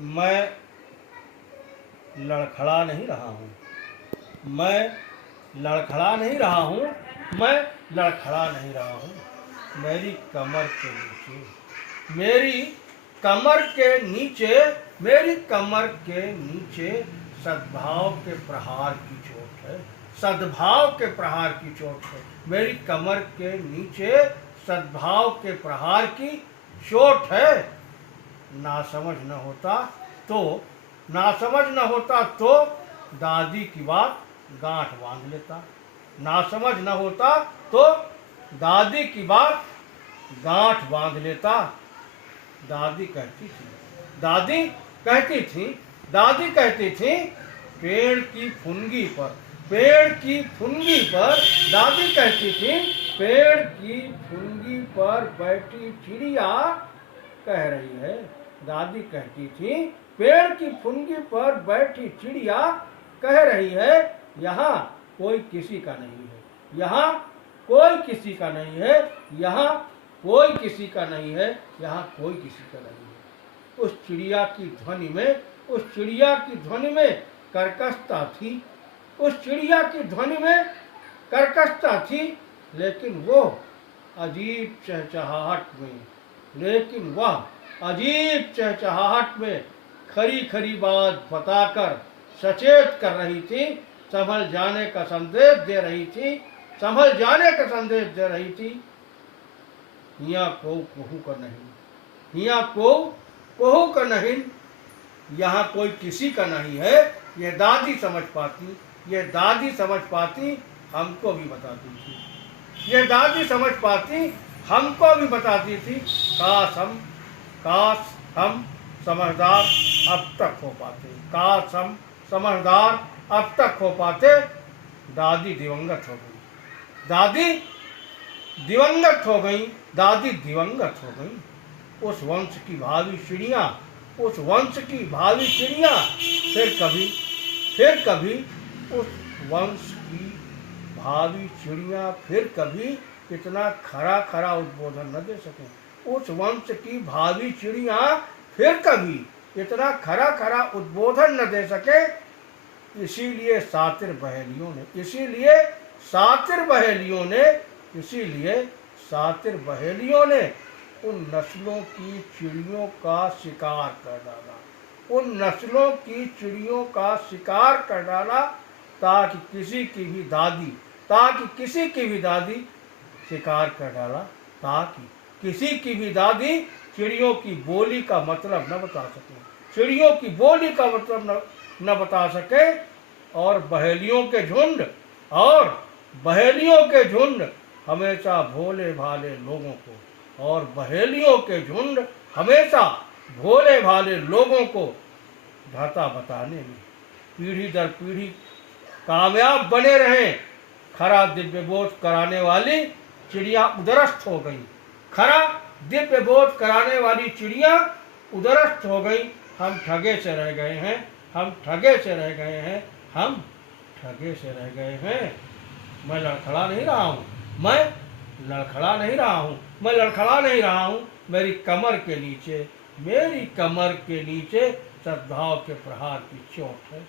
मैं लड़खड़ा नहीं रहा हूँ, मैं लड़खड़ा नहीं रहा हूँ, मैं लड़खड़ा नहीं रहा हूँ। मेरी कमर के नीचे, मेरी कमर के नीचे, मेरी कमर के नीचे सद्भाव के प्रहार की चोट है, सद्भाव के प्रहार की चोट है। मेरी कमर के नीचे सद्भाव के प्रहार की चोट है। नासमझ न होता तो, नासमझ न होता तो दादी की बात गांठ बांध लेता। नासमझ न होता तो दादी की बात गांठ बांध लेता। दादी कहती थी, दादी कहती थी, दादी कहती थी, पेड़ की फुनगी पर, पेड़ की फुनगी पर, दादी कहती थी, पेड़ की फुनगी पर बैठी चिड़िया कह रही है। दादी कहती थी, पेड़ की फुनगी पर बैठी चिड़िया कह रही है, यहाँ कोई किसी का नहीं है, यहाँ कोई किसी का नहीं है, यहाँ कोई किसी का नहीं है, यहाँ कोई किसी का नहीं है। उस चिड़िया की ध्वनि में, उस चिड़िया की ध्वनि में कर्कशता थी, उस चिड़िया की ध्वनि में कर्कशता थी, लेकिन वो अजीब चहचहाहट में, लेकिन वह अजीब चहचहाहट में खरी खरी बात बताकर सचेत कर रही थी, संभल जाने का संदेश दे रही थी, संभल जाने का संदेश दे रही थी। हिया को कहू का नहीं, हिया को कहू का नहीं, यहाँ कोई किसी का नहीं है। ये दादी समझ पाती, ये दादी समझ पाती, हमको भी बताती थी, ये दादी समझ पाती, हमको भी बताती थी। काश हम समझदार अब तक हो पाते, काश हम समझदार अब तक हो पाते। दादी दिवंगत हो गई, दादी दिवंगत हो गई, दादी दिवंगत हो गई। उस वंश की भावी चिड़िया, उस वंश की भावी चिड़िया फिर कभी उस वंश की भावी चिड़िया फिर कभी इतना खरा खरा उद्बोधन न दे सके। उस वंश की भावी चिड़िया फिर कभी इतना खरा खरा उद्बोधन न दे सके। इसीलिए सातिर बहेलियों ने, इसीलिए सातिर बहेलियों ने, इसीलिए सातिर बहेलियों ने उन नस्लों की चिड़ियों का शिकार कर डाला, उन नस्लों की चिड़ियों का शिकार कर डाला, ताकि किसी की भी दादी, ताकि किसी की भी दादी शिकार कर डाला, ताकि किसी की भी दादी चिड़ियों की बोली का मतलब न बता सके, चिड़ियों की बोली का मतलब न बता सके। और बहेलियों के झुंड, और बहेलियों के झुंड हमेशा भोले भाले लोगों को, और बहेलियों के झुंड हमेशा भोले भाले लोगों को धाता बताने में पीढ़ी दर पीढ़ी कामयाब बने रहें। खरा दिव्य बोध कराने वाली चिड़िया उदरस्त हो गई, खरा दिव्य बोध कराने वाली चिड़िया उदरस्त हो गई। हम ठगे से रह गए हैं, हम ठगे से रह गए हैं, हम ठगे से रह गए हैं। मैं लड़खड़ा नहीं रहा हूँ, मैं लड़खड़ा नहीं रहा हूँ, मैं लड़खड़ा नहीं रहा हूँ। मेरी कमर के नीचे, मेरी कमर के नीचे सद्भाव के प्रहार की चोट है।